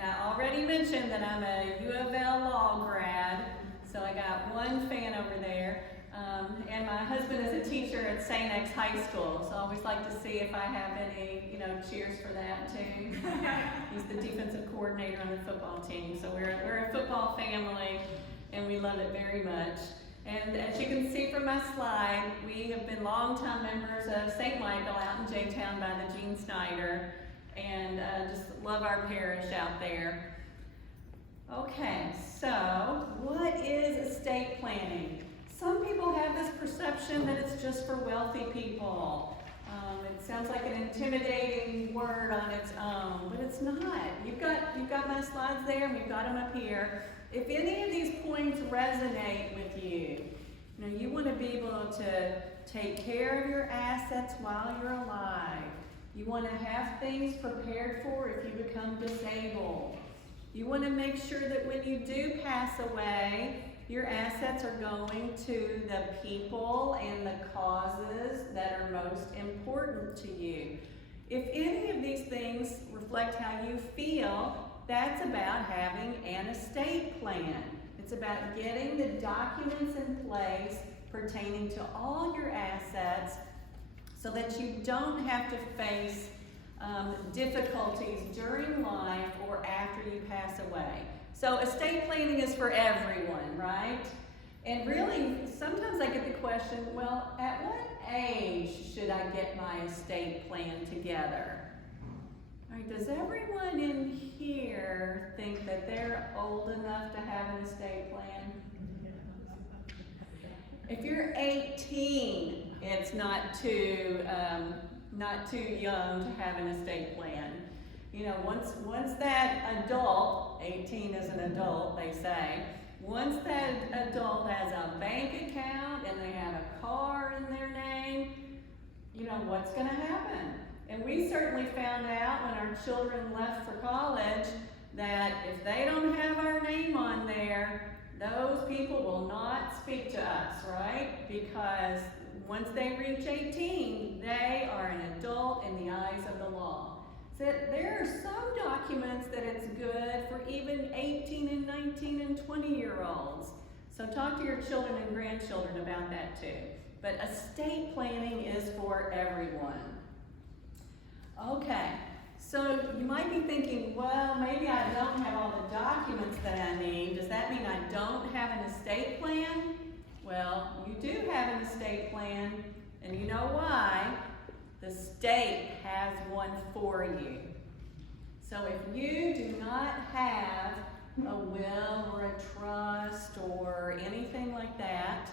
And I already mentioned that I'm a U of L law grad, so I got one fan over there. And my husband is a teacher at St. X High School, so I always like to see if I have any, cheers for that too. He's the defensive coordinator on the football team, so we're a football family, and we love it very much. And as you can see from my slide, we have been longtime members of St. Michael out in J-Town by the Gene Snyder, and just love our parish out there. Okay, so what is estate planning? Some people have this perception that it's just for wealthy people. It sounds like an intimidating word on its own, but it's not. You've got my slides there, and we've got them up here. If any of these points resonate with you, you want to be able to take care of your assets while you're alive. You want to have things prepared for if you become disabled. You want to make sure that when you do pass away, your assets are going to the people and the causes that are most important to you. If any of these things reflect how you feel, that's about having an estate plan. It's about getting the documents in place pertaining to all your assets so that you don't have to face difficulties during life or after you pass away. So estate planning is for everyone, right? And really, sometimes I get the question, well, at what age should I get my estate plan together? All right, does everyone in here think that they're old enough to have an estate plan? If you're 18, it's not too young to have an estate plan. Once that adult, 18 is an adult, they say, once that adult has a bank account and they have a car in their name, what's going to happen? And we certainly found out when our children left for college that if they don't have our name on there, those people will not speak to us, right? Because once they reach 18, they are an adult in the eyes of the law. So there are some documents that it's good for even 18 and 19 and 20-year-olds. So talk to your children and grandchildren about that too. But estate planning is for everyone. Okay, so you might be thinking, well, maybe I don't have all the documents that I need. Does that mean I don't have an estate plan? Well, you do have an estate plan, and you know why? The state has one for you. So if you do not have a will or a trust or anything like that,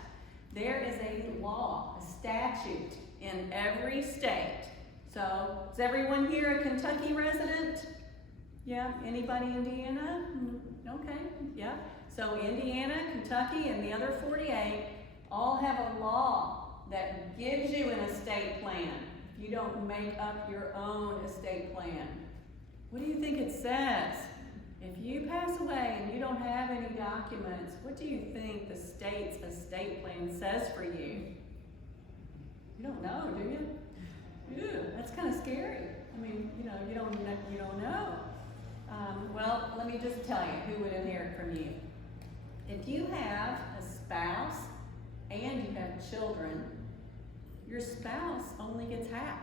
there is a law, a statute in every state. So is everyone here a Kentucky resident? Yeah, anybody Indiana? Okay, yeah. So Indiana, Kentucky, and the other 48 all have a law that gives you an estate plan. You don't make up your own estate plan. What do you think it says? If you pass away and you don't have any documents, what do you think the state's estate plan says for you? You don't know, do you? Ew, that's kind of scary. I mean, you don't know. Well, let me just tell you who would inherit from you. If you have a spouse and you have children, your spouse only gets half,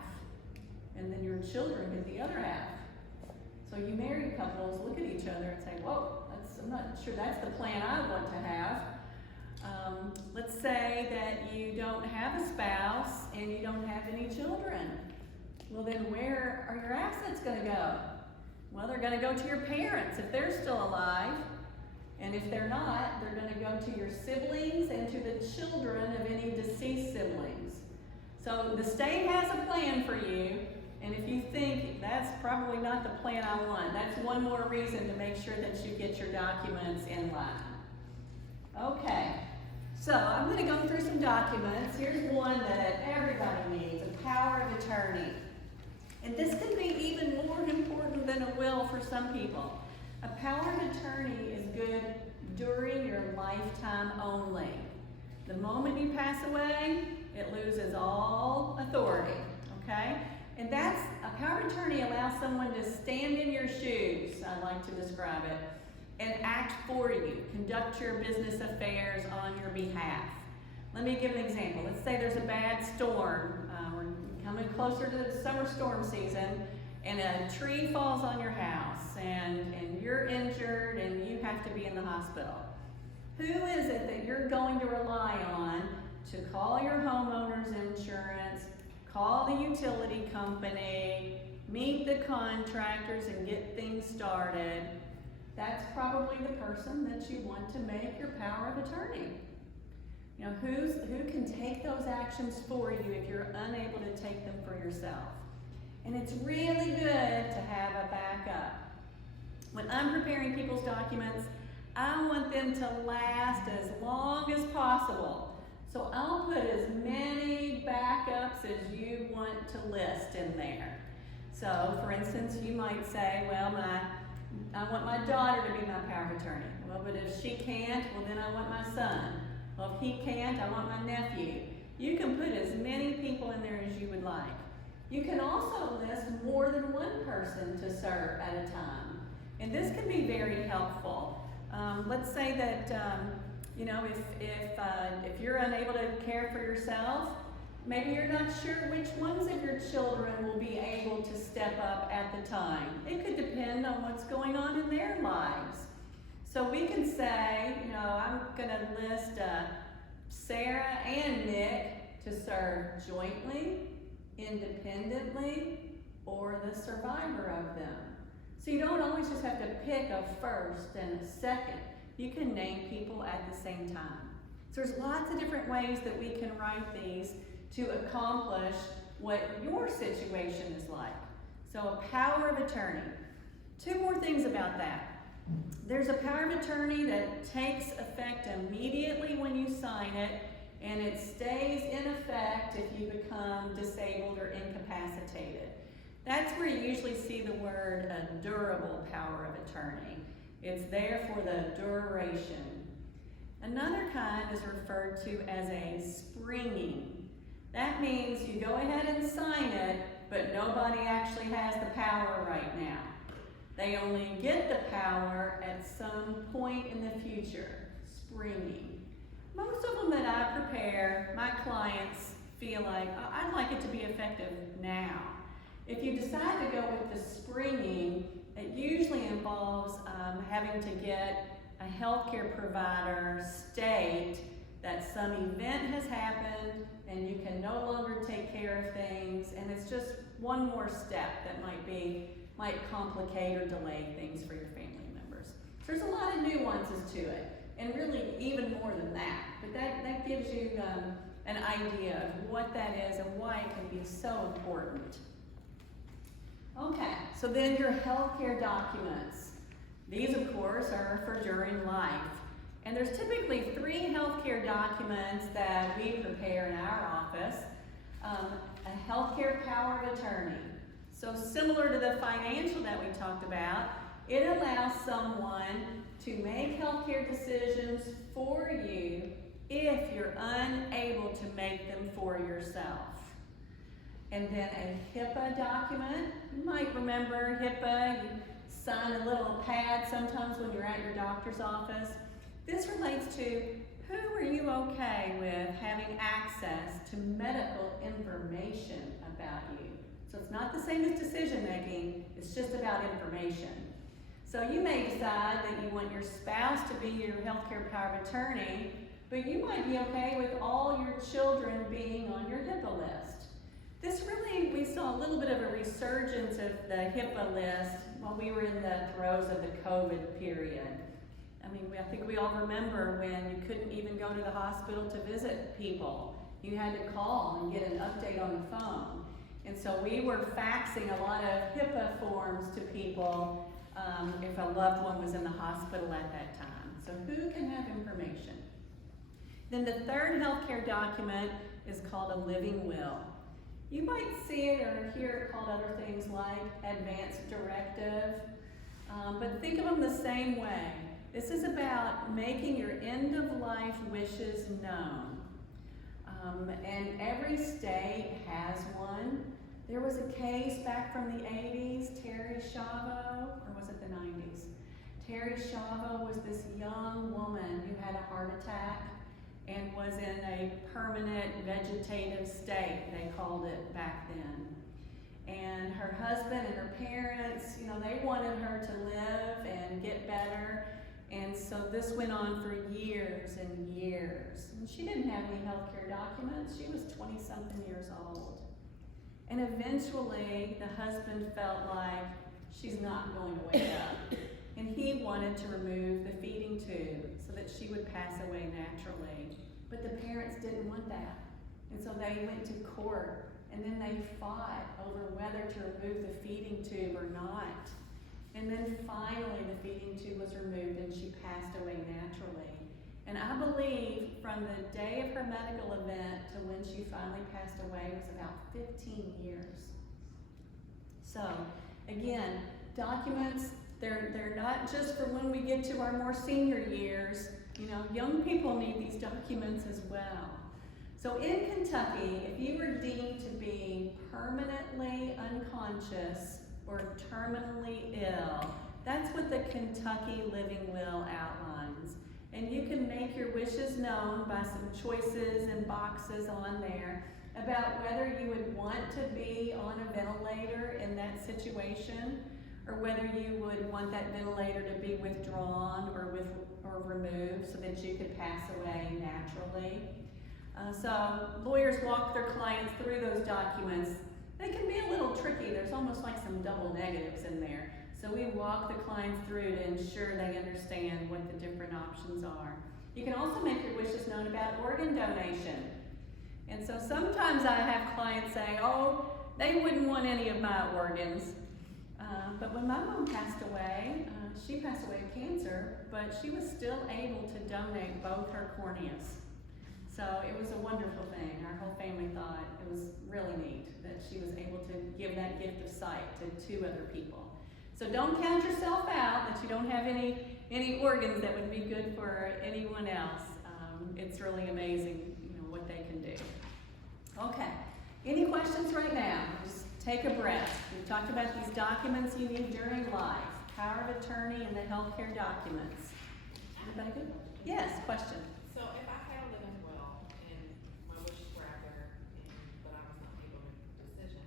and then your children get the other half. So you married couples look at each other and say, whoa, I'm not sure that's the plan I want to have. Let's say that you don't have a spouse and you don't have any children. Well, then where are your assets going to go? Well, they're going to go to your parents if they're still alive. And if they're not, they're going to go to your siblings and to the children of any deceased siblings. So the state has a plan for you, and if you think that's probably not the plan I want, that's one more reason to make sure that you get your documents in line. Okay, so I'm going to go through some documents. Here's one that everybody needs, a power of attorney. And this can be even more important than a will for some people. A power of attorney is good during your lifetime only. The moment you pass away, it loses all authority, okay? And that's, a power of attorney allows someone to stand in your shoes, I like to describe it, and act for you, conduct your business affairs on your behalf. Let me give an example. Let's say there's a bad storm. We're coming closer to the summer storm season, and a tree falls on your house, and you're injured, and you have to be in the hospital. Who is it that you're going to rely on to call your homeowner's insurance, call the utility company, meet the contractors, and get things started? That's probably the person that you want to make your power of attorney. You know, who can take those actions for you if you're unable to take them for yourself? And it's really good to have a backup. When I'm preparing people's documents, I want them to last as long as possible. So I'll put as many backups as you want to list in there. So for instance, you might say, well, I want my daughter to be my power of attorney. Well, but if she can't, well then I want my son. Well, if he can't, I want my nephew. You can put as many people in there as you would like. You can also list more than one person to serve at a time. And this can be very helpful. Let's say that, you know, if you're unable to care for yourself, maybe you're not sure which ones of your children will be able to step up at the time. It could depend on what's going on in their lives. So we can say, you know, I'm gonna list Sarah and Nick to serve jointly, independently, or the survivor of them. So you don't always just have to pick a first and a second. You can name people at the same time. So there's lots of different ways that we can write these to accomplish what your situation is like. So a power of attorney. Two more things about that. There's a power of attorney that takes effect immediately when you sign it, and it stays in effect if you become disabled or incapacitated. That's where you usually see the word a durable power of attorney. It's there for the duration. Another kind is referred to as a springing. That means you go ahead and sign it, but nobody actually has the power right now. They only get the power at some point in the future, springing. Most of them that I prepare, my clients feel like, oh, I'd like it to be effective now. If you decide to go with the springing, it usually involves having to get a healthcare provider state that some event has happened and you can no longer take care of things, and it's just one more step that might complicate or delay things for your family members. There's a lot of nuances to it, and really even more than that, but that gives you an idea of what that is and why it can be so important. Okay, so then your healthcare documents. These, of course, are for during life. And there's typically 3 healthcare documents that we prepare in our office. A healthcare power of attorney. So similar to the financial that we talked about, it allows someone to make healthcare decisions for you if you're unable to make them for yourself. And then a HIPAA document. You might remember HIPAA. You sign a little pad sometimes when you're at your doctor's office. This relates to who are you okay with having access to medical information about you. So it's not the same as decision making, it's just about information. So you may decide that you want your spouse to be your healthcare power of attorney, but you might be okay with all your children being on your HIPAA list. This really, we saw a little bit of a resurgence of the HIPAA list while we were in the throes of the COVID period. I mean, I think we all remember when you couldn't even go to the hospital to visit people. You had to call and get an update on the phone. And so we were faxing a lot of HIPAA forms to people if a loved one was in the hospital at that time. So who can have information? Then the third healthcare document is called a living will. You might see it or hear it called other things like advance directive, but think of them the same way. This is about making your end-of-life wishes known. And every state has one. There was a case back from the 80s, Terry Schiavo, or was it the 90s? Terry Schiavo was this young woman who had a heart attack and was in a permanent vegetative state, they called it back then. And her husband and her parents, they wanted her to live and get better. And so this went on for years and years. And she didn't have any healthcare documents. She was 20-something years old. And eventually, the husband felt like she's not going to wake up. And he wanted to remove the feeding tube so that she would pass away naturally. But the parents didn't want that. And so they went to court, and then they fought over whether to remove the feeding tube or not. And then finally the feeding tube was removed and she passed away naturally. And I believe from the day of her medical event to when she finally passed away was about 15 years. So again, documents, they're not just for when we get to our more senior years. Young people need these documents as well. So in Kentucky, if you were deemed to be permanently unconscious or terminally ill, that's what the Kentucky Living Will outlines. And you can make your wishes known by some choices and boxes on there about whether you would want to be on a ventilator in that situation, or whether you would want that ventilator to be withdrawn or removed so that you could pass away naturally. So lawyers walk their clients through those documents. They can be a little tricky. There's almost like some double negatives in there. So we walk the clients through to ensure they understand what the different options are. You can also make your wishes known about organ donation. And so sometimes I have clients say, oh, they wouldn't want any of my organs. But when my mom passed away, she passed away of cancer, but she was still able to donate both her corneas. So it was a wonderful thing. Our whole family thought it was really neat that she was able to give that gift of sight to 2 other people. So don't count yourself out that you don't have any organs that would be good for anyone else. It's really amazing, what they can do. Okay, any questions right now? Just take a breath. We've talked about these documents you need during life, power of attorney and the healthcare documents. Anybody good? Yes, question. So if I had a living will and my wishes were out there, but I was not able to make a decision,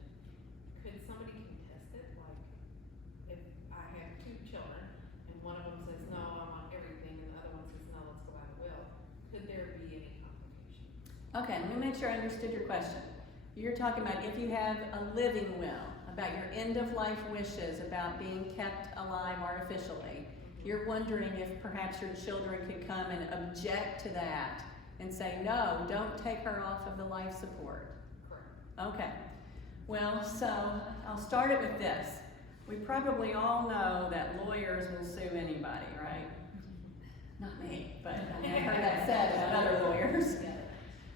could somebody contest it? Like, if I have 2 children and one of them says, no, I want everything, and the other one says, no, let's go by the will, could there be any complications? Okay, let me make sure I understood your question. You're talking about if you have a living will, about your end-of-life wishes, about being kept alive artificially. You're wondering if perhaps your children could come and object to that and say, no, don't take her off of the life support. Correct. Okay. Well, so I'll start it with this. We probably all know that lawyers will sue anybody, right? Not me, but I've heard that said about other lawyers.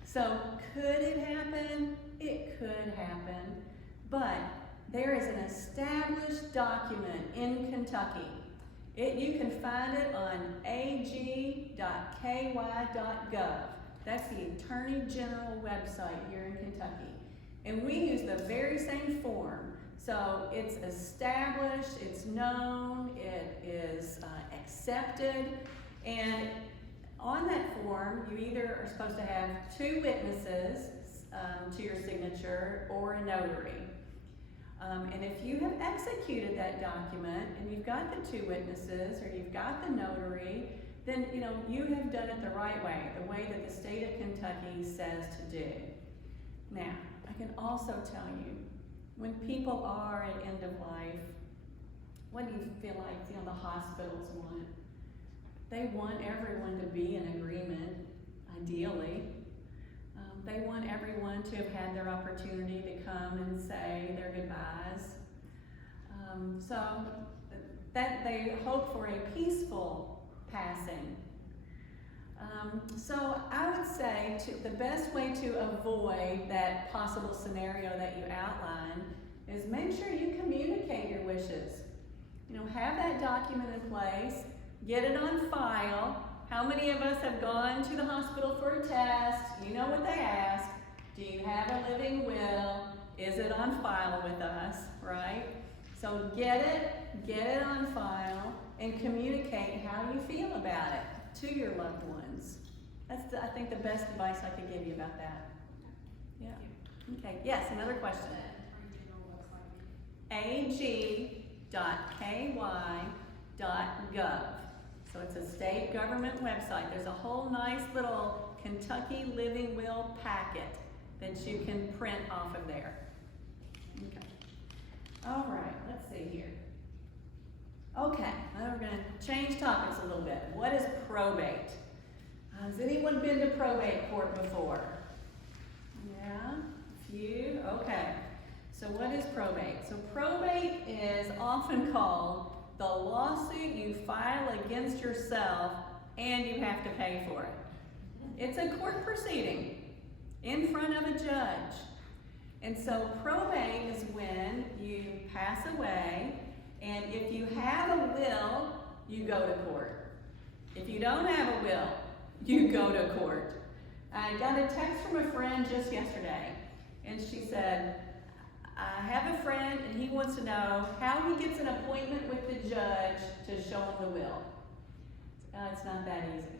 So could it happen? It could happen. But there is an established document in Kentucky. You can find it on ag.ky.gov. That's the Attorney General website here in Kentucky. And we use the very same form. So it's established, it's known, it is accepted. And on that form, you either are supposed to have 2 witnesses to your signature or a notary. And if you have executed that document and you've got the 2 witnesses or you've got the notary, then you have done it the right way, the way that the state of Kentucky says to do. Now, I can also tell you, when people are at end of life, what do you feel like the hospitals want? They want everyone to be in agreement, ideally. They want everyone to have had their opportunity to come and say their goodbyes. So that they hope for a peaceful passing. So I would say the best way to avoid that possible scenario that you outlined is make sure you communicate your wishes. Have that document in place, get it on file. How many of us have gone to the hospital for a test? You know what they ask. Do you have a living will? Is it on file with us, right? So get it on file, and communicate how you feel about it to your loved ones. That's, I think, the best advice I could give you about that. Yeah. Okay, yes, another question. ag.ky.gov. So it's a state government website. There's a whole nice little Kentucky Living Will packet that you can print off of there. Okay. All right, let's see here. Okay, now we're going to change topics a little bit. What is probate? Has anyone been to probate court before? Yeah, a few. Okay. So what is probate? So probate is often called the lawsuit you file against yourself and you have to pay for it. It's a court proceeding in front of a judge. And so probate is when you pass away, and if you have a will, you go to court. If you don't have a will, you go to court. I got a text from a friend just yesterday, and she said, I have a friend and he wants to know how he gets an appointment with the judge to show him the will. It's not that easy.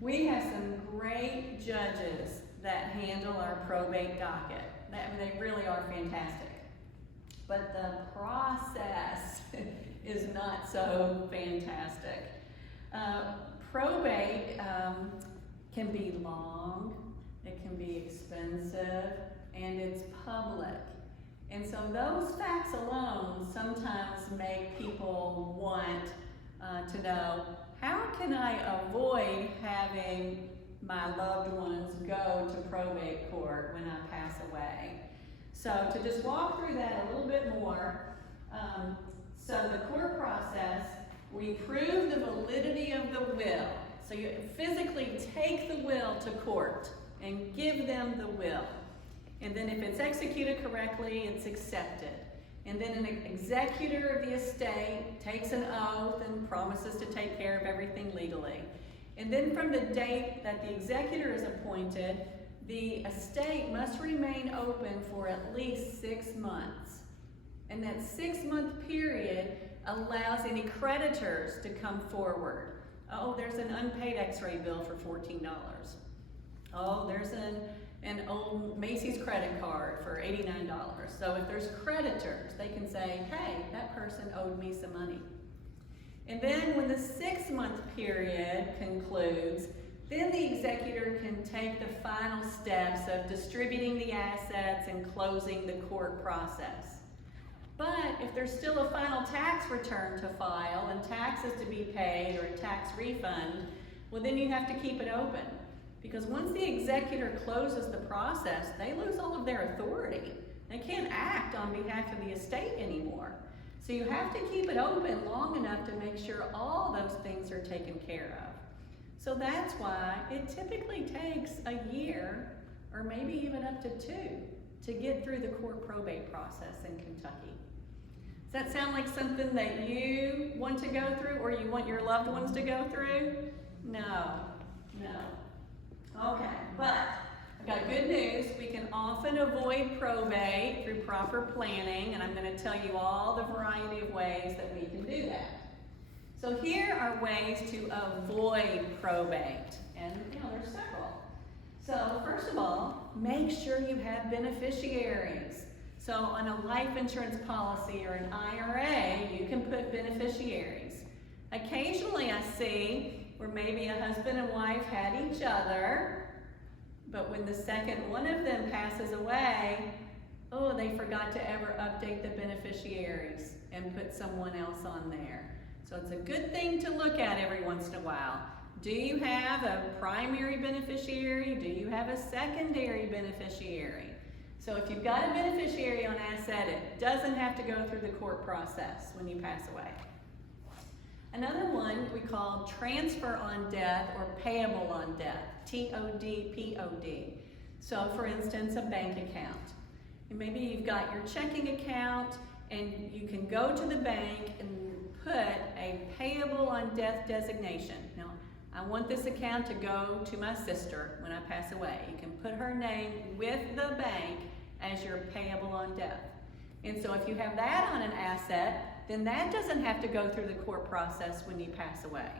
We have some great judges that handle our probate docket. They really are fantastic. But the process is not so fantastic. Probate can be long, it can be expensive, and it's public. And so those facts alone sometimes make people want to know, how can I avoid having my loved ones go to probate court when I pass away? So to just walk through that a little bit more, so the court process, we prove the validity of the will. So you physically take the will to court and give them the will. And then if it's executed correctly, it's accepted. And then an executor of the estate takes an oath and promises to take care of everything legally. And then from the date that the executor is appointed, the estate must remain open for at least 6 months. And that 6-month period allows any creditors to come forward. Oh, there's an unpaid x-ray bill for $14. Oh, there's an old Macy's credit card for $89. So if there's creditors, they can say, hey, that person owed me some money. And then when the 6-month period concludes, then the executor can take the final steps of distributing the assets and closing the court process. But if there's still a final tax return to file and taxes to be paid or a tax refund, well, then you have to keep it open. Because once the executor closes the process, they lose all of their authority. They can't act on behalf of the estate anymore. So you have to keep it open long enough to make sure all those things are taken care of. So that's why it typically takes a year, or maybe even up to 2, to get through the court probate process in Kentucky. Does that sound like something that you want to go through, or you want your loved ones to go through? No. Okay, but I've got good news. We can often avoid probate through proper planning, and I'm going to tell you all the variety of ways that we can do that. So here are ways to avoid probate, and there's several. So first of all, make sure you have beneficiaries. So on a life insurance policy or an IRA, you can put beneficiaries. Occasionally I see where maybe a husband and wife had each other, but when the second one of them passes away, oh, they forgot to ever update the beneficiaries and put someone else on there. So it's a good thing to look at every once in a while. Do you have a primary beneficiary? Do you have a secondary beneficiary? So if you've got a beneficiary on asset, it doesn't have to go through the court process when you pass away. Another one we call transfer on death or payable on death, TOD-POD. So for instance, a bank account. And maybe you've got your checking account and you can go to the bank and put a payable on death designation. Now, I want this account to go to my sister when I pass away. You can put her name with the bank as your payable on death. And so if you have that on an asset, then that doesn't have to go through the court process when you pass away.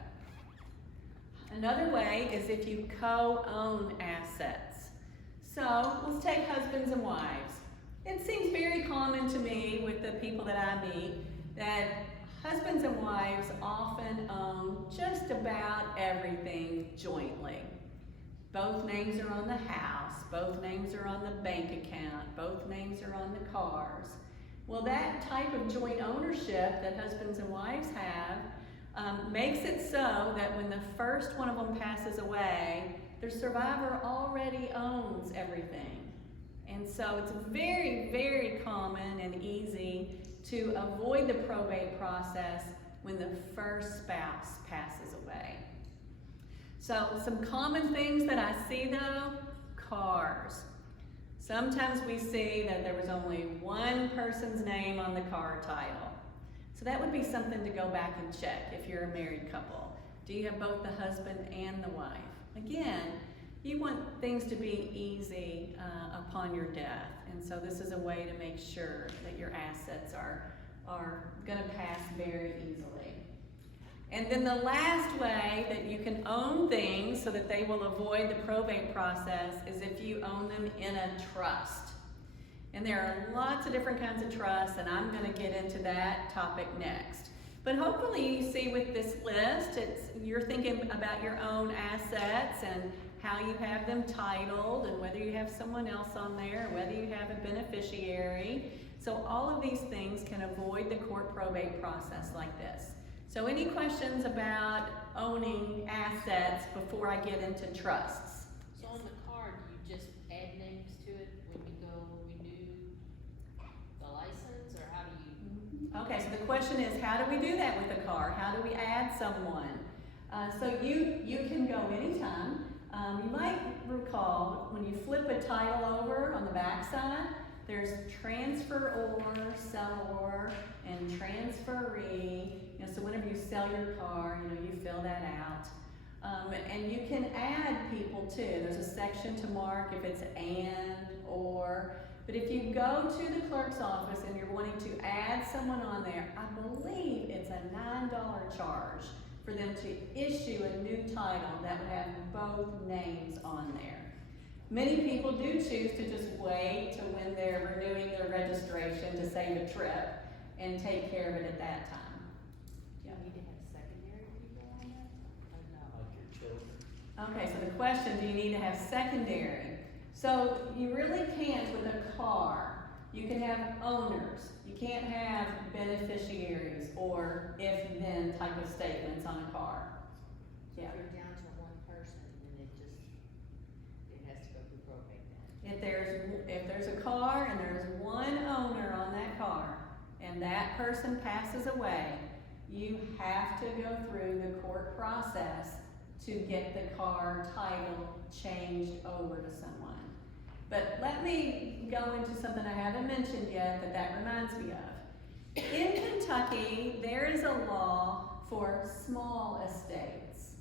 Another way is if you co-own assets. So let's take husbands and wives. It seems very common to me with the people that I meet that husbands and wives often own just about everything jointly. Both names are on the house, both names are on the bank account, both names are on the cars. Well, that type of joint ownership that husbands and wives have makes it so that when the first one of them passes away, the survivor already owns everything. And so it's very, very common and easy to avoid the probate process when the first spouse passes away. So some common things that I see though, cars. Sometimes we see that there was only one person's name on the car title. So that would be something to go back and check if you're a married couple. Do you have both the husband and the wife? Again, you want things to be easy upon your death. And so this is a way to make sure that your assets are gonna pass very easily. And then the last way that you can own things so that they will avoid the probate process is if you own them in a trust. And there are lots of different kinds of trusts, and I'm going to get into that topic next. But hopefully you see with this list, you're thinking about your own assets and how you have them titled and whether you have someone else on there, whether you have a beneficiary. So all of these things can avoid the court probate process like this. So any questions about owning assets before I get into trusts? So on the card, you just add names to it when you go renew the license, or how do you? Okay, so the question is, how do we do that with a car? How do we add someone? So you can go anytime. You might recall when you flip a title over on the back side, there's transferor, sellor, and transferee. You know, so whenever you sell your car, you fill that out. And you can add people too. There's a section to mark if it's and, or. But if you go to the clerk's office and you're wanting to add someone on there, I believe it's a $9 charge for them to issue a new title that would have both names on there. Many people do choose to just wait to when they're renewing their registration to save a trip and take care of it at that time. Do you need to have secondary people on that, or no? Like your children. Okay, so the question, do you need to have secondary? So you really can't with a car. You can have owners. You can't have beneficiaries or if-then type of statements on a car. So Yeah. if you're down to one person, then it has to go through probate then. If there's a car and there's one owner on that car and that person passes away, you have to go through the court process to get the car title changed over to someone. But let me go into something I haven't mentioned yet that reminds me of. In Kentucky, there is a law for small estates.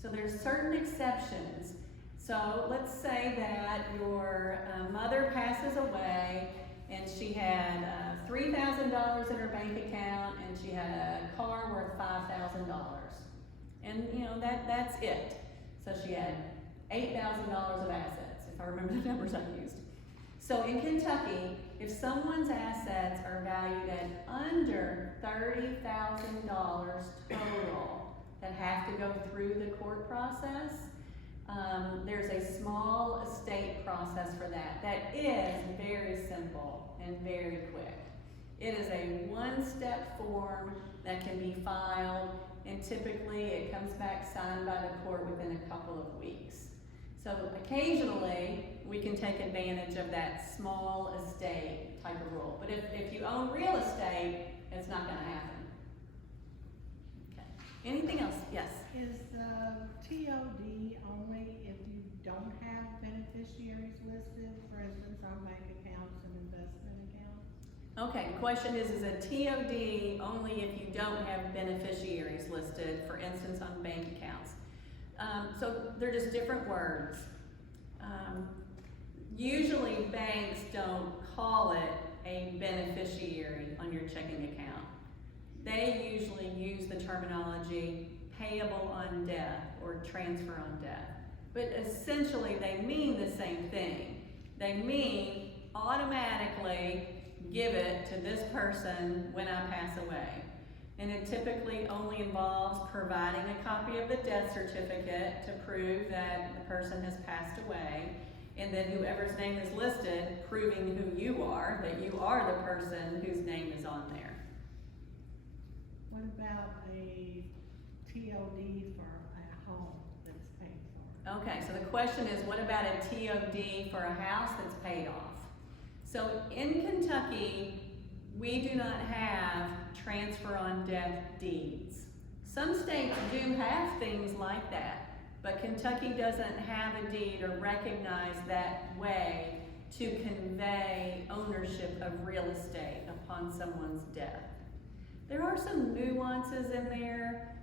So there's certain exceptions. So let's say that your mother passes away and she had $3,000 in her bank account and she had a car worth $5,000. And that's it. So she had $8,000 of assets, if I remember the numbers I used. So in Kentucky, if someone's assets are valued at under $30,000 total that have to go through the court process, there's a small estate process for that. That is very simple and very quick. It is a one-step form that can be filed, and typically it comes back signed by the court within a couple of weeks. So occasionally we can take advantage of that small estate type of rule. But if you own real estate, it's not going to happen. Okay. Anything else? Yes? Is the TOD only if you don't have beneficiaries listed, for instance, on bank accounts and investment accounts? Okay, the question is a TOD only if you don't have beneficiaries listed, for instance, on bank accounts? So they're just different words. Usually banks don't call it a beneficiary on your checking account. They usually use the terminology payable on death or transfer on death. But essentially they mean the same thing. They mean automatically give it to this person when I pass away. And it typically only involves providing a copy of the death certificate to prove that the person has passed away, and then whoever's name is listed proving who you are, that you are the person whose name is on there. What about a TOD for a home that's paid for? Okay, so the question is, what about a TOD for a house that's paid off? So in Kentucky, we do not have transfer on death deeds. Some states do have things like that, but Kentucky doesn't have a deed or recognize that way to convey ownership of real estate upon someone's death. There are some nuances in there,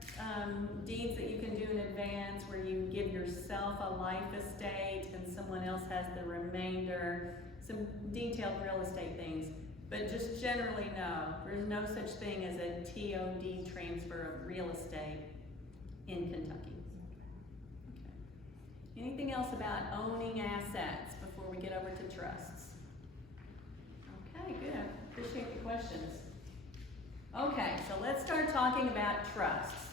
deeds that you can do in advance where you give yourself a life estate and someone else has the remainder, some detailed real estate things. But just generally no, there's no such thing as a TOD transfer of real estate in Kentucky. Okay. Anything else about owning assets before we get over to trusts? Okay, good, I appreciate the questions. Okay, so let's start talking about trusts.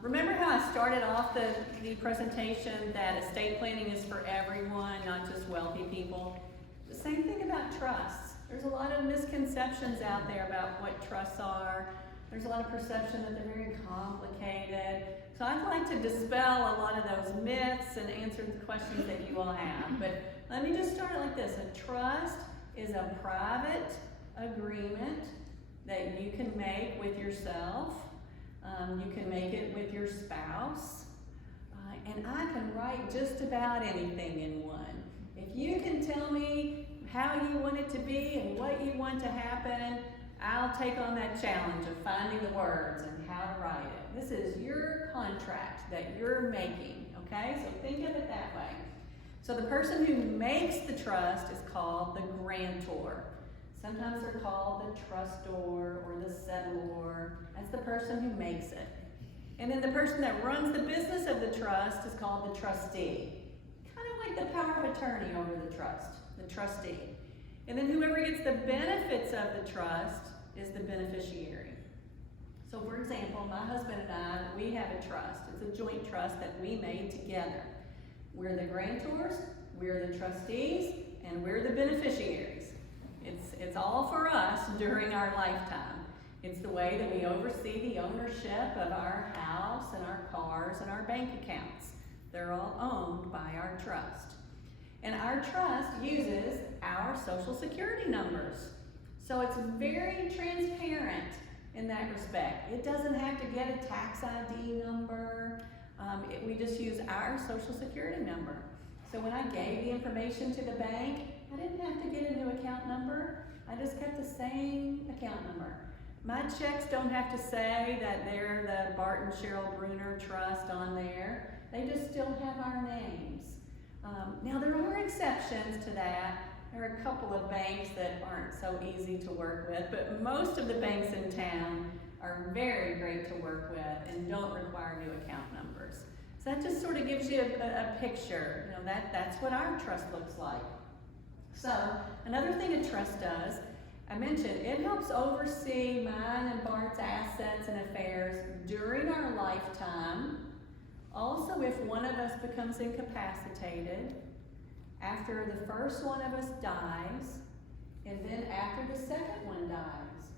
Remember how I started off the presentation that estate planning is for everyone, not just wealthy people? The same thing about trusts. There's a lot of misconceptions out there about what trusts are. There's a lot of perception that they're very complicated. So I'd like to dispel a lot of those myths and answer the questions that you all have. But let me just start it like this. A trust is a private agreement that you can make with yourself. You can make it with your spouse. And I can write just about anything in one. If you can tell me how you want it to be and what you want to happen, I'll take on that challenge of finding the words and how to write it. This is your contract that you're making, okay? So think of it that way. So the person who makes the trust is called the grantor. Sometimes they're called the trustor or the settlor. That's the person who makes it. And then the person that runs the business of the trust is called the trustee. Kind of like the power of attorney over the trust, the trustee. And then whoever gets the benefits of the trust is the beneficiary. So for example, my husband and I, we have a trust. It's a joint trust that we made together. We're the grantors, we're the trustees, and we're the beneficiaries. It's all for us during our lifetime. It's the way that we oversee the ownership of our house and our cars and our bank accounts. They're all owned by our trust. And our trust uses our social security numbers. So it's very transparent in that respect. It doesn't have to get a tax ID number. We just use our social security number. So when I gave the information to the bank, I didn't have to get a new account number. I just kept the same account number. My checks don't have to say that they're the Bart and Cheryl Bruner Trust on there. They just still have our names. Now there are exceptions to that. There are a couple of banks that aren't so easy to work with, but most of the banks in town are very great to work with and don't require new account numbers. So that just sort of gives you a picture. You know, that's what our trust looks like. So another thing a trust does, I mentioned, it helps oversee mine and Bart's assets and affairs during our lifetime. Also, if one of us becomes incapacitated, after the first one of us dies, and then after the second one dies.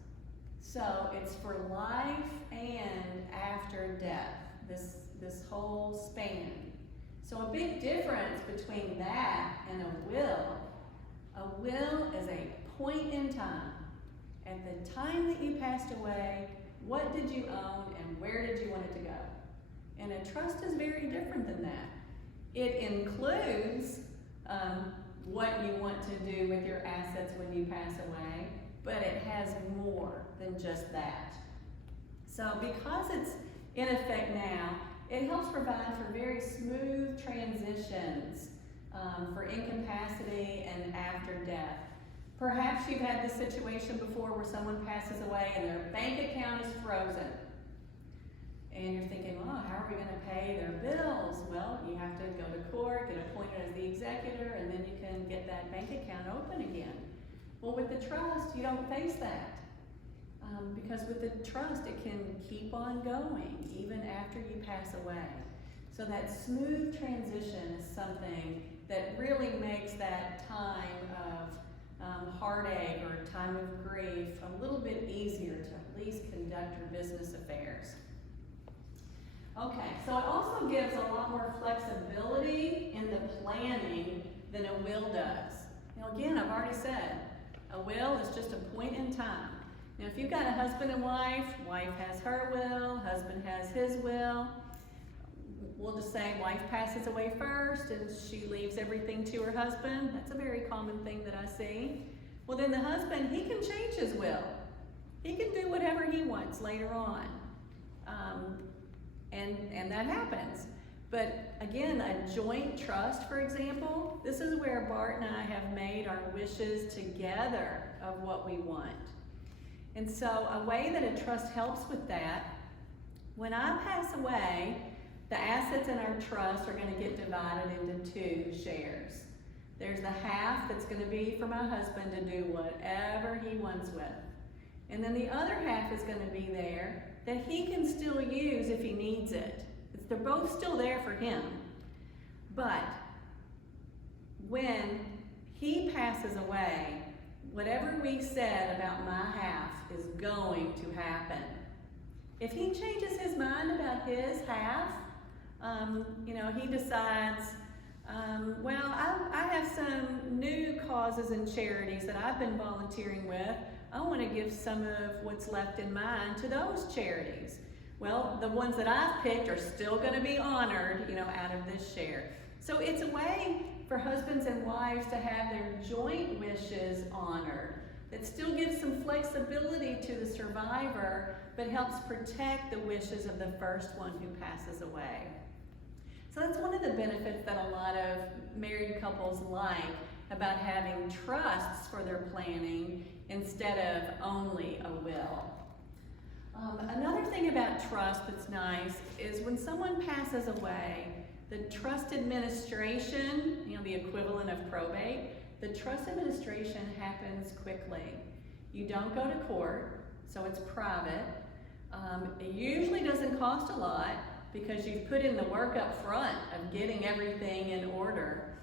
So it's for life and after death, this whole span. So a big difference between that and a will is a point in time. At the time that you passed away, what did you own and where did you want it to go? And a trust is very different than that. It includes what you want to do with your assets when you pass away, but it has more than just that. So because it's in effect now, it helps provide for very smooth transitions for incapacity and after death. Perhaps you've had this situation before where someone passes away and their bank account is frozen. And you're thinking, well, how are we going to pay their bills? Well, you have to go to court, get appointed as the executor, and then you can get that bank account open again. Well, with the trust, you don't face that. Because with the trust, it can keep on going even after you pass away. So that smooth transition is something that really makes that time of heartache or time of grief a little bit easier to at least conduct your business affairs. Okay, so it also gives a lot more flexibility in the planning than a will does. Now again, I've already said, a will is just a point in time. Now if you've got a husband and wife has her will, husband has his will. We'll just say wife passes away first and she leaves everything to her husband. That's a very common thing that I see. Well then the husband, he can change his will. He can do whatever he wants later on. And that happens. But again, a joint trust, for example, this is where Bart and I have made our wishes together of what we want. And so a way that a trust helps with that, when I pass away, the assets in our trust are going to get divided into 2 shares. There's the half that's going to be for my husband to do whatever he wants with. And then the other half is going to be there that he can still use if he needs it. They're both still there for him. But when he passes away, whatever we said about my half is going to happen. If he changes his mind about his half, he decides, well, I have some new causes and charities that I've been volunteering with. I want to give some of what's left in mine to those charities. Well, the ones that I've picked are still going to be honored, out of this share. So it's a way for husbands and wives to have their joint wishes honored that still gives some flexibility to the survivor, but helps protect the wishes of the first one who passes away. So that's one of the benefits that a lot of married couples like about having trusts for their planning instead of only a will. Another thing about trust that's nice is when someone passes away, the trust administration, the equivalent of probate, the trust administration happens quickly. You don't go to court, so it's private. It usually doesn't cost a lot because you've put in the work up front of getting everything in order,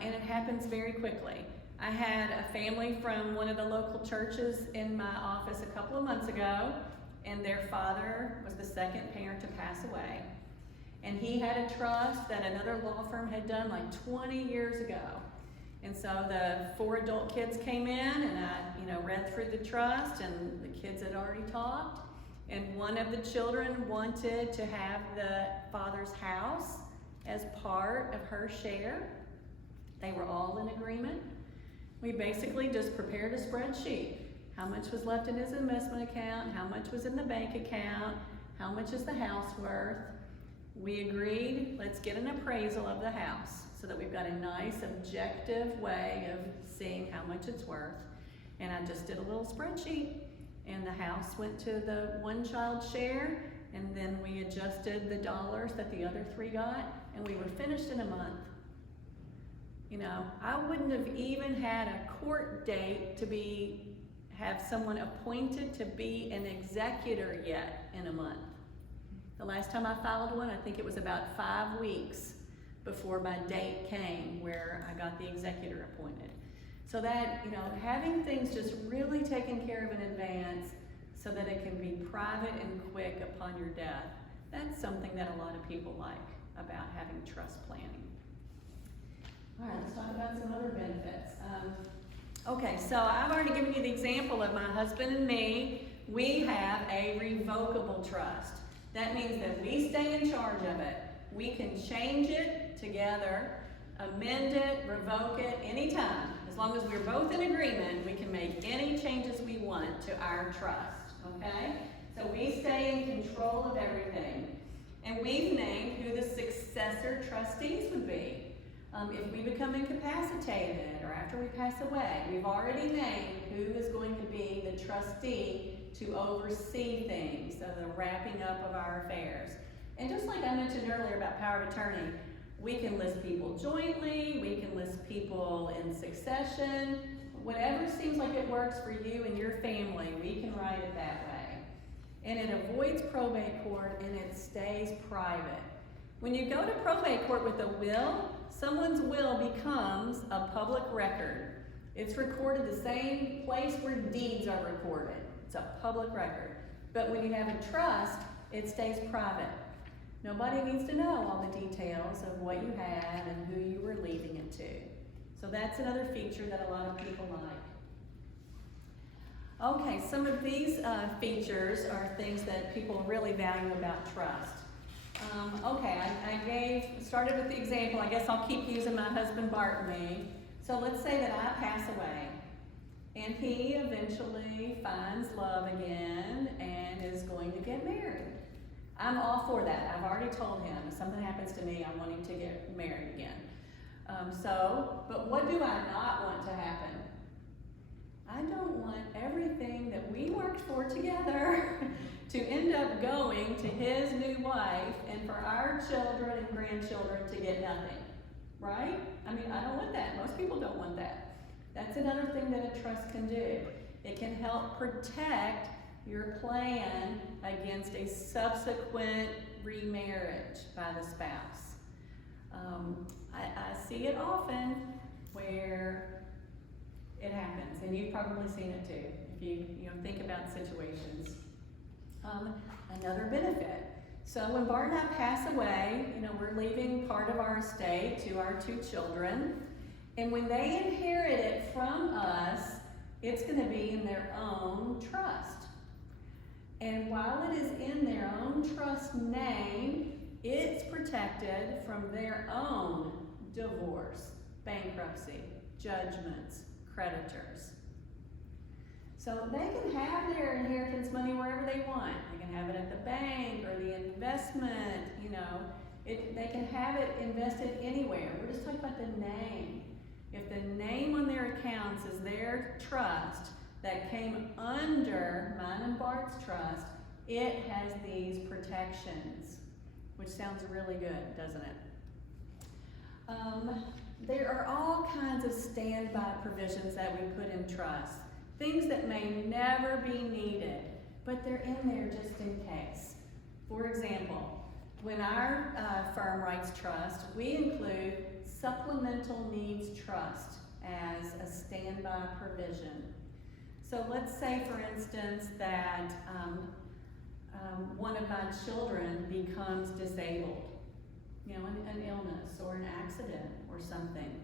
and it happens very quickly. I had a family from one of the local churches in my office a couple of months ago, and their father was the second parent to pass away. And he had a trust that another law firm had done like 20 years ago. And so the 4 adult kids came in, and I, read through the trust, and the kids had already talked. And one of the children wanted to have the father's house as part of her share. They were all in agreement. We basically just prepared a spreadsheet. How much was left in his investment account? How much was in the bank account? How much is the house worth? We agreed, let's get an appraisal of the house so that we've got a nice objective way of seeing how much it's worth. And I just did a little spreadsheet, and the house went to the one child share, and then we adjusted the dollars that the other 3 got, and we were finished in a month. I wouldn't have even had a court date to have someone appointed to be an executor yet in a month. The last time I filed one, I think it was about 5 weeks before my date came where I got the executor appointed. So that, having things just really taken care of in advance so that it can be private and quick upon your death, that's something that a lot of people like about having trust planning. All right, let's talk about some other benefits. Okay, so I've already given you the example of my husband and me. We have a revocable trust. That means that we stay in charge of it. We can change it together, amend it, revoke it anytime. As long as we're both in agreement, we can make any changes we want to our trust, okay? So we stay in control of everything. And we've named who the successor trustees would be. If we become incapacitated or after we pass away, we've already named who is going to be the trustee to oversee things, so the wrapping up of our affairs. And just like I mentioned earlier about power of attorney, we can list people jointly, we can list people in succession, whatever seems like it works for you and your family, we can write it that way. And it avoids probate court and it stays private. When you go to probate court with a will, someone's will becomes a public record. It's recorded the same place where deeds are recorded. It's a public record. But when you have a trust, it stays private. Nobody needs to know all the details of what you had and who you were leaving it to. So that's another feature that a lot of people like. Okay, some of these features are things that people really value about trust. Okay, I started with the example. I guess I'll keep using my husband Bart and me. So let's say that I pass away and he eventually finds love again and is going to get married. I'm all for that. I've already told him if something happens to me, I want him to get married again. But what do I not want to happen? I don't want everything that we worked for together to end up going to his new wife and for our children and grandchildren to get nothing, right? I mean, I don't want that. Most people don't want that. That's another thing that a trust can do. It can help protect your plan against a subsequent remarriage by the spouse. I see it often where it happens, and you've probably seen it too, if you think about situations. Another benefit. So when Bart and I pass away, we're leaving part of our estate to our 2 children, and when they inherit it from us, it's going to be in their own trust. And while it is in their own trust name, it's protected from their own divorce, bankruptcy, judgments, creditors. So they can have their inheritance money wherever they want. They can have it at the bank or the investment, they can have it invested anywhere. We're just talking about the name. If the name on their accounts is their trust that came under mine and Bart's trust, it has these protections, which sounds really good, doesn't it? There are all kinds of standby provisions that we put in trust. Things that may never be needed, but they're in there just in case. For example, when our firm writes trust, we include supplemental needs trust as a standby provision. So let's say, for instance, that one of my children becomes disabled, an illness or an accident or something.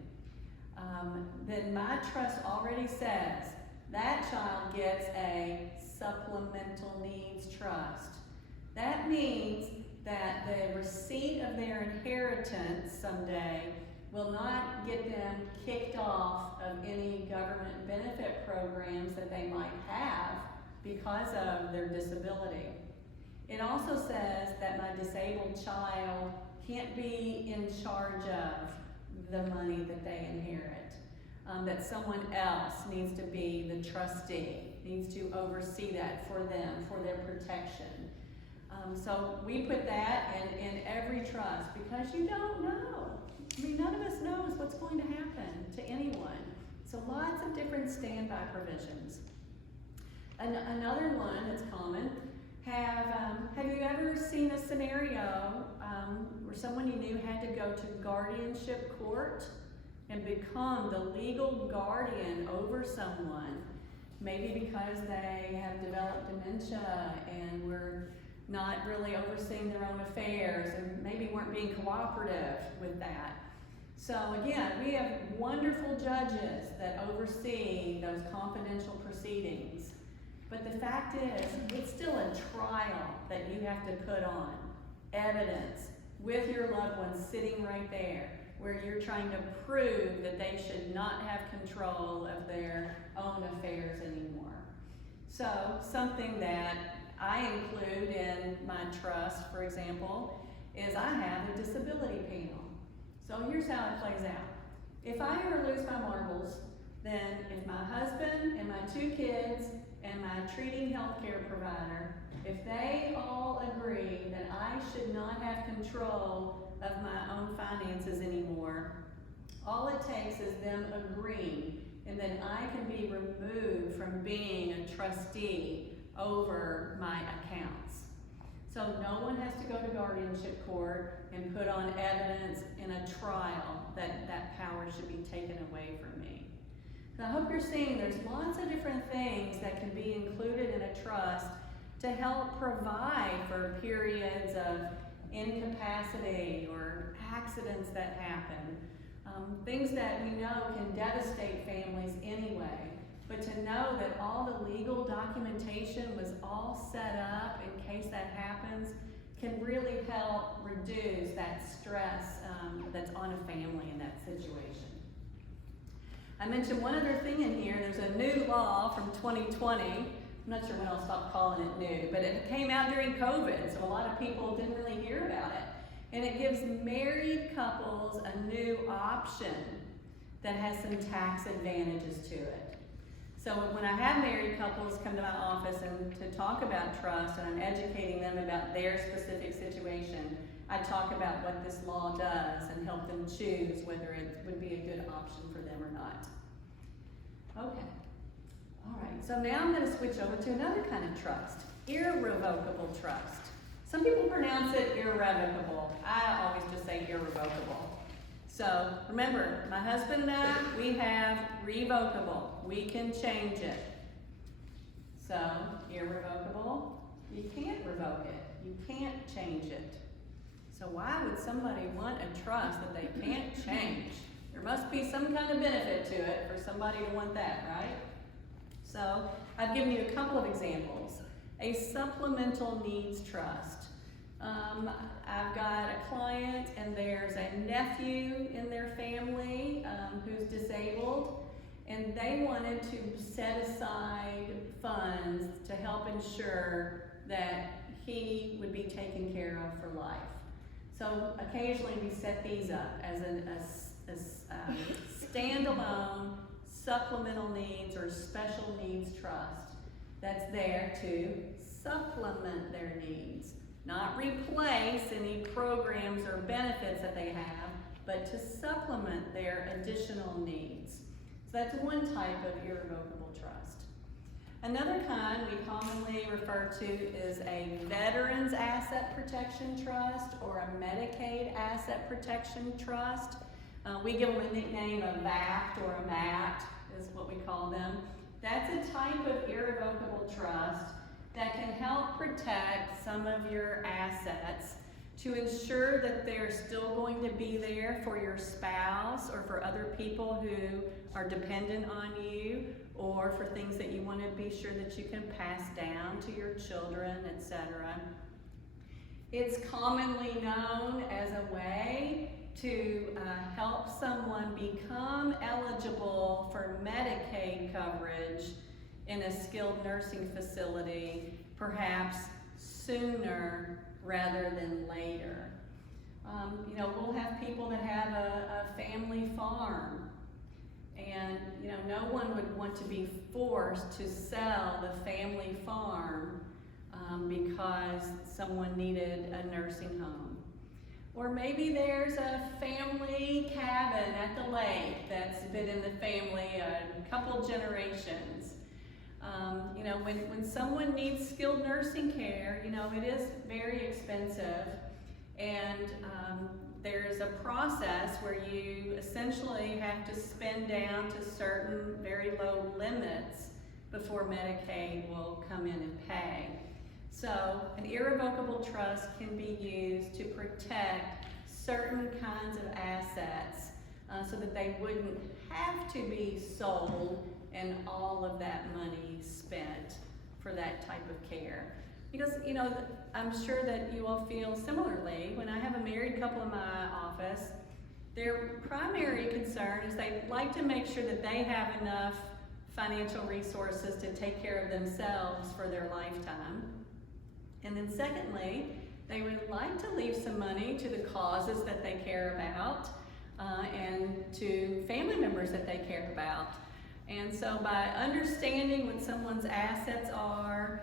Then my trust already says that child gets a supplemental needs trust. That means that the receipt of their inheritance someday will not get them kicked off of any government benefit programs that they might have because of their disability. It also says that my disabled child can't be in charge of the money that they inherit. That someone else needs to be the trustee, needs to oversee that for them, for their protection. So we put that in every trust because you don't know. I mean, none of us knows what's going to happen to anyone. So lots of different standby provisions. Another one that's common, have you ever seen a scenario where someone you knew had to go to guardianship court and become the legal guardian over someone, maybe because they have developed dementia and were not really overseeing their own affairs and maybe weren't being cooperative with that. So again, we have wonderful judges that oversee those confidential proceedings. But the fact is, it's still a trial that you have to put on evidence with your loved ones sitting right there, where you're trying to prove that they should not have control of their own affairs anymore. So something that I include in my trust, for example, is I have a disability panel. So here's how it plays out. If I ever lose my marbles, then if my husband and my 2 kids and my treating healthcare provider, if they all agree that I should not have control of my own finances anymore, all it takes is them agreeing, and then I can be removed from being a trustee over my accounts. So no one has to go to guardianship court and put on evidence in a trial that that power should be taken away from me. So I hope you're seeing there's lots of different things that can be included in a trust to help provide for periods of incapacity or accidents that happen. Things that we know can devastate families anyway. But to know that all the legal documentation was all set up in case that happens can really help reduce that stress that's on a family in that situation. I mentioned one other thing in here. There's a new law from 2020. I'm not sure when I'll stop calling it new, but it came out during COVID, so a lot of people didn't really hear about it. And it gives married couples a new option that has some tax advantages to it. So when I have married couples come to my office and to talk about trust, and I'm educating them about their specific situation, I talk about what this law does and help them choose whether it would be a good option for them or not. Okay. All right, so now I'm going to switch over to another kind of trust, irrevocable trust. Some people pronounce it irrevocable. I always just say irrevocable. So remember, my husband and I, we have revocable. We can change it. So irrevocable, you can't revoke it. You can't change it. So why would somebody want a trust that they can't change? There must be some kind of benefit to it for somebody to want that, right? So I've given you a couple of examples. A supplemental needs trust. I've got a client and there's a nephew in their family who's disabled, and they wanted to set aside funds to help ensure that he would be taken care of for life. So occasionally we set these up as a standalone supplemental needs or special needs trust that's there to supplement their needs. Not replace any programs or benefits that they have, but to supplement their additional needs. So that's one type of irrevocable trust. Another kind we commonly refer to is a Veterans Asset Protection Trust or a Medicaid Asset Protection Trust. We give them a nickname of VAPT or a MAT is what we call them. That's a type of irrevocable trust that can help protect some of your assets to ensure that they're still going to be there for your spouse or for other people who are dependent on you, or for things that you want to be sure that you can pass down to your children, etc. It's commonly known as a way to help someone become eligible for Medicaid coverage in a skilled nursing facility, perhaps sooner rather than later. We'll have people that have a family farm, and no one would want to be forced to sell the family farm because someone needed a nursing home. Or maybe there's a family cabin at the lake that's been in the family a couple generations. When someone needs skilled nursing care, it is very expensive, and there's a process where you essentially have to spend down to certain very low limits before Medicaid will come in and pay. So an irrevocable trust can be used to protect certain kinds of assets so that they wouldn't have to be sold and all of that money spent for that type of care. Because, I'm sure that you all feel similarly. When I have a married couple in my office, their primary concern is they like to make sure that they have enough financial resources to take care of themselves for their lifetime. And then secondly, they would like to leave some money to the causes that they care about. and to family members that they care about. And so by understanding what someone's assets are,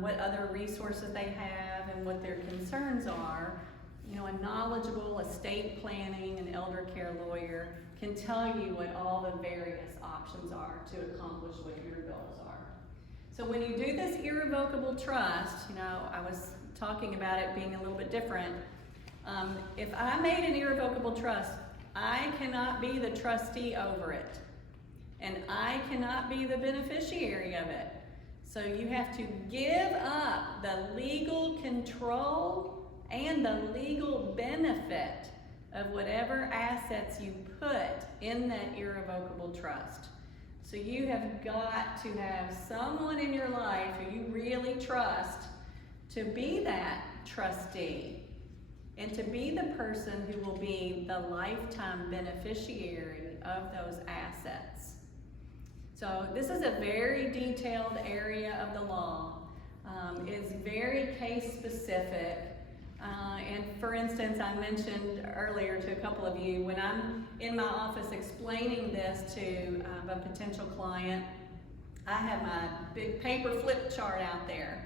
what other resources they have, and what their concerns are, you know, a knowledgeable estate planning and elder care lawyer can tell you what all the various options are to accomplish what your goals are. So when you do this irrevocable trust, you know, I was talking about it being a little bit different. If I made an irrevocable trust, I cannot be the trustee over it, and I cannot be the beneficiary of it. So you have to give up the legal control and the legal benefit of whatever assets you put in that irrevocable trust. So you have got to have someone in your life who you really trust to be that trustee and to be the person who will be the lifetime beneficiary of those assets. So this is a very detailed area of the law. It's very case specific. And for instance, I mentioned earlier to a couple of you, when I'm in my office explaining this to a potential client, I have my big paper flip chart out there,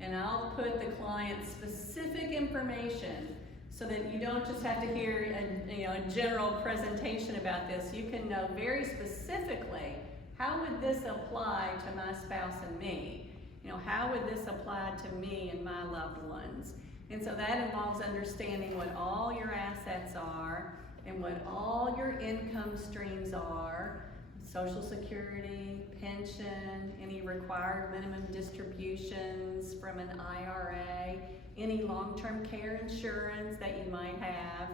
and I'll put the client's specific information so that you don't just have to hear a general presentation about this. You can know very specifically, how would this apply to my spouse and me? You know, how would this apply to me and my loved ones? And so that involves understanding what all your assets are and what all your income streams are, Social Security, pension, any required minimum distributions from an IRA, any long-term care insurance that you might have.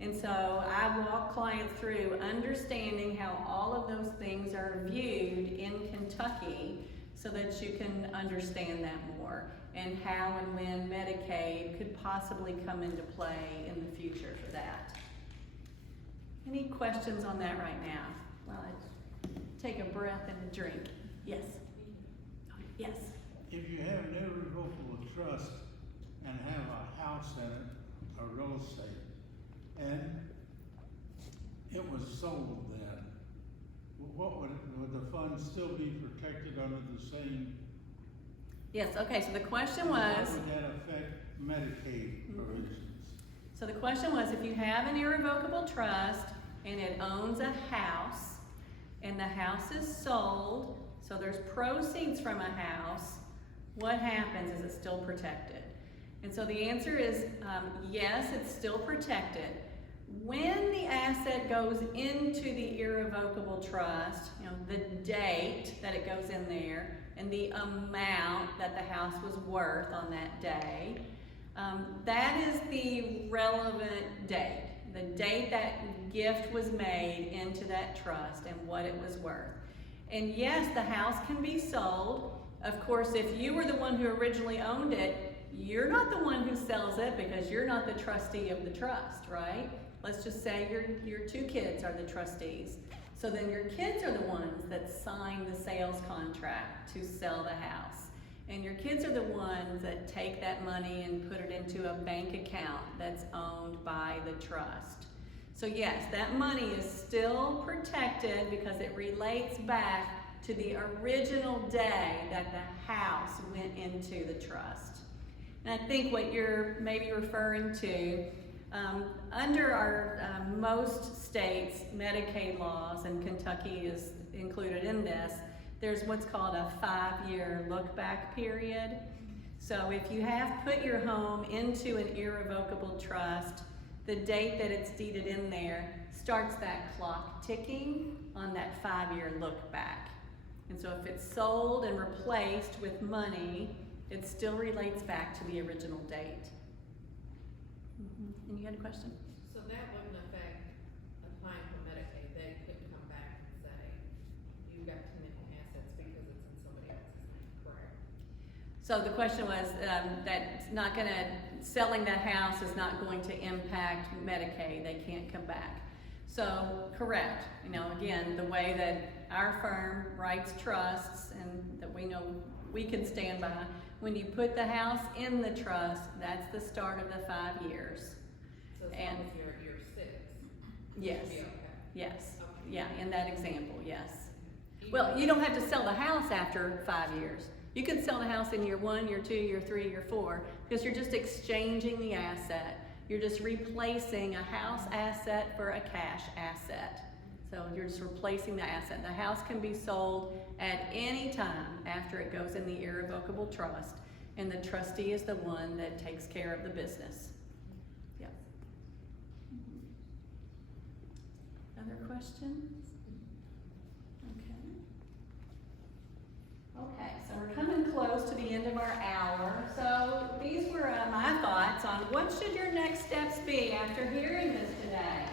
And so I walk clients through understanding how all of those things are viewed in Kentucky so that you can understand that more, and how and when Medicaid could possibly come into play in the future for that. Any questions on that right now? Well, I take a breath and a drink. Yes? Yes? If you have an irrevocable trust and have a house in it, or real estate, and it was sold then, what would the funds still be protected under the same? Yes, okay, so the question was, How would that affect Medicaid, for instance? so the question was, if you have an irrevocable trust and it owns a house, and the house is sold, so there's proceeds from a house, what happens? Is it still protected? And so the answer is yes, it's still protected. When the asset goes into the irrevocable trust, you know, the date that it goes in there and the amount that the house was worth on that day, that is the relevant date. The date that gift was made into that trust and what it was worth. And yes, the house can be sold. Of course, if you were the one who originally owned it, you're not the one who sells it because you're not the trustee of the trust, right? Let's just say your two kids are the trustees. So then your kids are the ones that sign the sales contract to sell the house. And your kids are the ones that take that money and put it into a bank account that's owned by the trust. So yes, that money is still protected because it relates back to the original day that the house went into the trust. And I think what you're maybe referring to, under our most states' Medicaid laws, and Kentucky is included in this, there's what's called a 5-year look-back period. So if you have put your home into an irrevocable trust, the date that it's deeded in there starts that clock ticking on that 5-year look-back. And so if it's sold and replaced with money, it still relates back to the original date. And you had a question? So that wouldn't affect applying for Medicaid, they couldn't come back and say, you got too many assets because it's in somebody else's name, correct? So the question was, selling that house is not going to impact Medicaid, they can't come back. So, correct, again, the way that our firm writes trusts and that we know we can stand by, when you put the house in the trust, that's the start of the 5 years. So as And- long as you're at year 6. Yes, Be okay. yes, Okay. yeah, in that example, yes. Well, you don't have to sell the house after 5 years. You can sell the house in year 1, year 2, year 3, year 4, because you're just exchanging the asset. You're just replacing a house asset for a cash asset. So you're just replacing the asset. The house can be sold at any time after it goes in the irrevocable trust, and the trustee is the one that takes care of the business. Yep. Other questions? Okay, so we're coming close to the end of our hour. So these were my thoughts on what should your next steps be after hearing this today.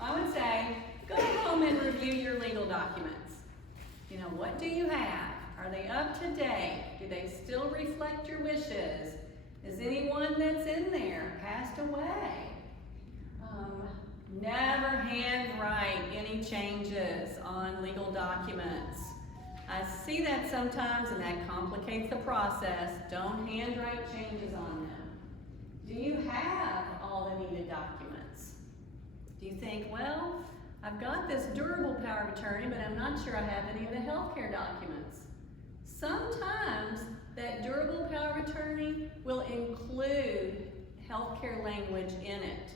I would say, go home and review your legal documents. You know, what do you have? Are they up to date? Do they still reflect your wishes? Is anyone that's in there passed away? Never handwrite any changes on legal documents. I see that sometimes, and that complicates the process. Don't handwrite changes on them. Do you have all the needed documents? Do you think, well, I've got this durable power of attorney, but I'm not sure I have any of the healthcare documents? Sometimes that durable power of attorney will include healthcare language in it.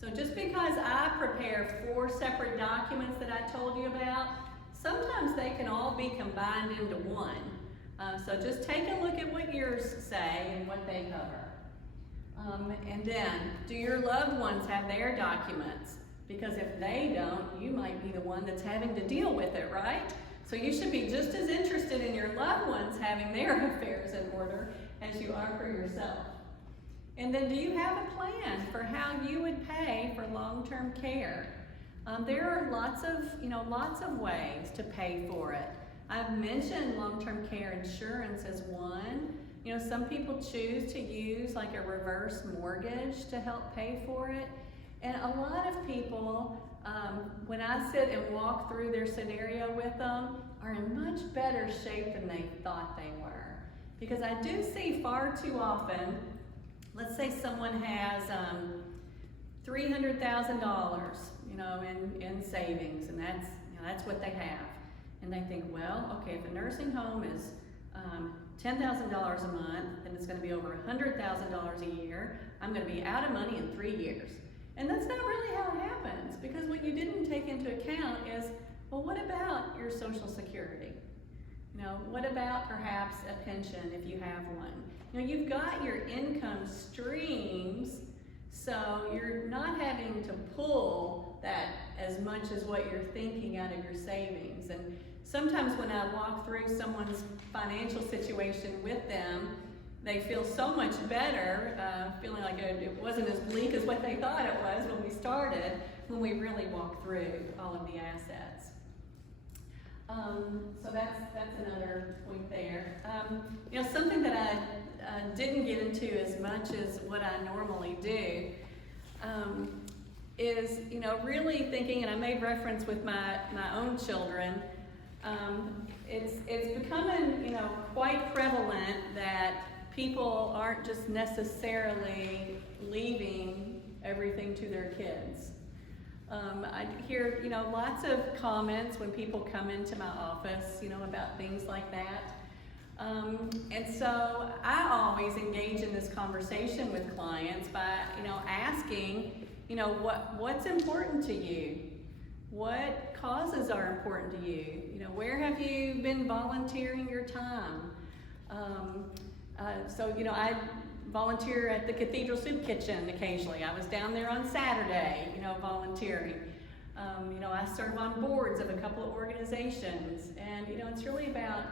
So just because I prepare 4 separate documents that I told you about, sometimes they can all be combined into one. So just take a look at what yours say and what they cover. And then, do your loved ones have their documents? Because if they don't, you might be the one that's having to deal with it, right? So you should be just as interested in your loved ones having their affairs in order as you are for yourself. And then, do you have a plan for how you would pay for long-term care? There are lots of ways to pay for it. I've mentioned long-term care insurance as one. You know, some people choose to use like a reverse mortgage to help pay for it. And a lot of people, when I sit and walk through their scenario with them, are in much better shape than they thought they were. Because I do see far too often, let's say someone has $300,000, in savings, and that's what they have. And they think, well, okay, if a nursing home is $10,000 a month, then it's going to be over $100,000 a year. I'm going to be out of money in 3 years. And that's not really how it happens, because what you didn't take into account is, well, what about your Social Security? What about perhaps a pension if you have one? You've got your income streams, so you're not having to pull that as much as what you're thinking out of your savings. And sometimes when I walk through someone's financial situation with them, they feel so much better, feeling like it wasn't as bleak as what they thought it was when we started, when we really walk through all of the assets. So that's another point there. Something that I didn't get into as much as what I normally do is, really thinking, and I made reference with my own children, it's becoming, quite prevalent that people aren't just necessarily leaving everything to their kids. I hear, lots of comments when people come into my office, about things like that. And so I always engage in this conversation with clients by, asking, what's important to you? What causes are important to you? Where have you been volunteering your time? I volunteer at the Cathedral Soup Kitchen occasionally. I was down there on Saturday, volunteering. I serve on boards of a couple of organizations, and it's really about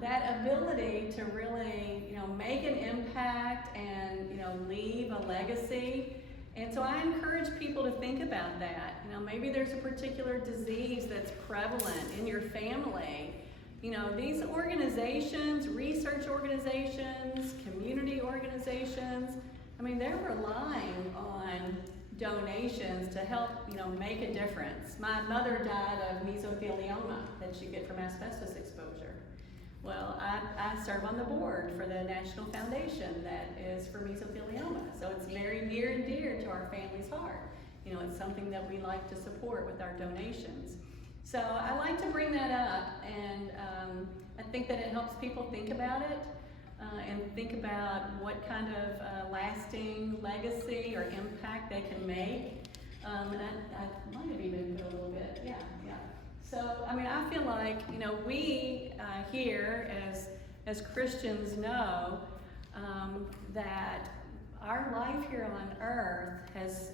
that ability to really, make an impact and, leave a legacy. And so I encourage people to think about that. Maybe there's a particular disease that's prevalent in your family. These organizations, research organizations, community organizations, they're relying on donations to help, make a difference. My mother died of mesothelioma that you get from asbestos exposure. Well, I serve on the board for the National Foundation that is for mesothelioma, so it's very near and dear to our family's heart. You know, it's something that we like to support with our donations. So I like to bring that up, and I think that it helps people think about it, and think about what kind of lasting legacy or impact they can make. And I might have even put a little bit, yeah. So, I mean, I feel like, you know, we here as Christians know that our life here on earth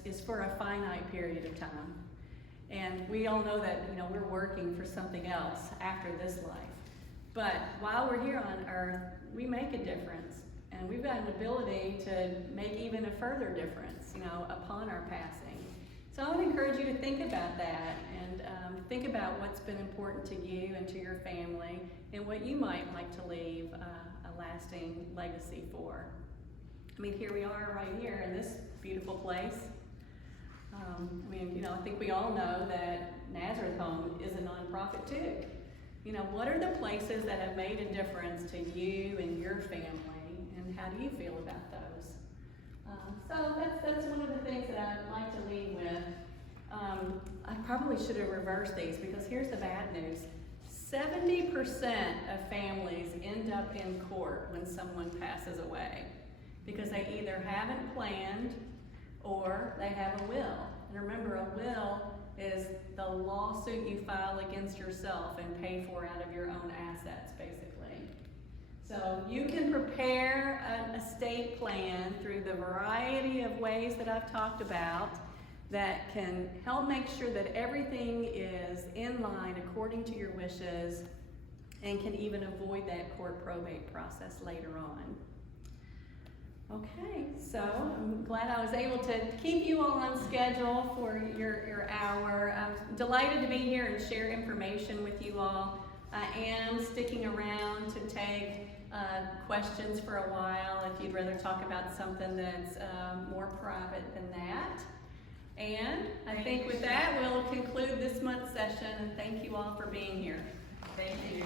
is for a finite period of time. And we all know that, you know, we're working for something else after this life. But while we're here on earth, we make a difference. And we've got an ability to make even a further difference, you know, upon our passing. So I would encourage you to think about that, and think about what's been important to you and to your family, and what you might like to leave a lasting legacy for. I mean, here we are right here in this beautiful place. I mean, you know, I think we all know that Nazareth Home is a nonprofit too. You know, what are the places that have made a difference to you and your family, and how do you feel about those? So that's one of the things that I'd like to leave with. I probably should have reversed these, because here's the bad news. 70% of families end up in court when someone passes away, because they either haven't planned or they have a will. And remember, a will is the lawsuit you file against yourself and pay for out of your own assets, basically. So you can prepare an estate plan through the variety of ways that I've talked about that can help make sure that everything is in line according to your wishes, and can even avoid that court probate process later on. Okay, so I'm glad I was able to keep you all on schedule for your hour. I'm delighted to be here and share information with you all. I am sticking around to take questions for a while if you'd rather talk about something that's more private than that. And I think with that, we'll conclude this month's session, and thank you all for being here. Thank you.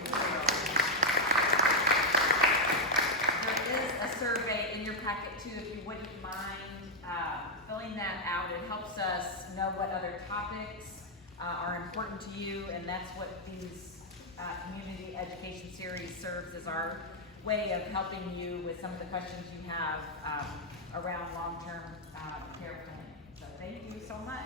There is a survey in your packet too, if you wouldn't mind filling that out. It helps us know what other topics are important to you, and that's what these community education series serves as our way of helping you with some of the questions you have around long-term care planning. So thank you so much.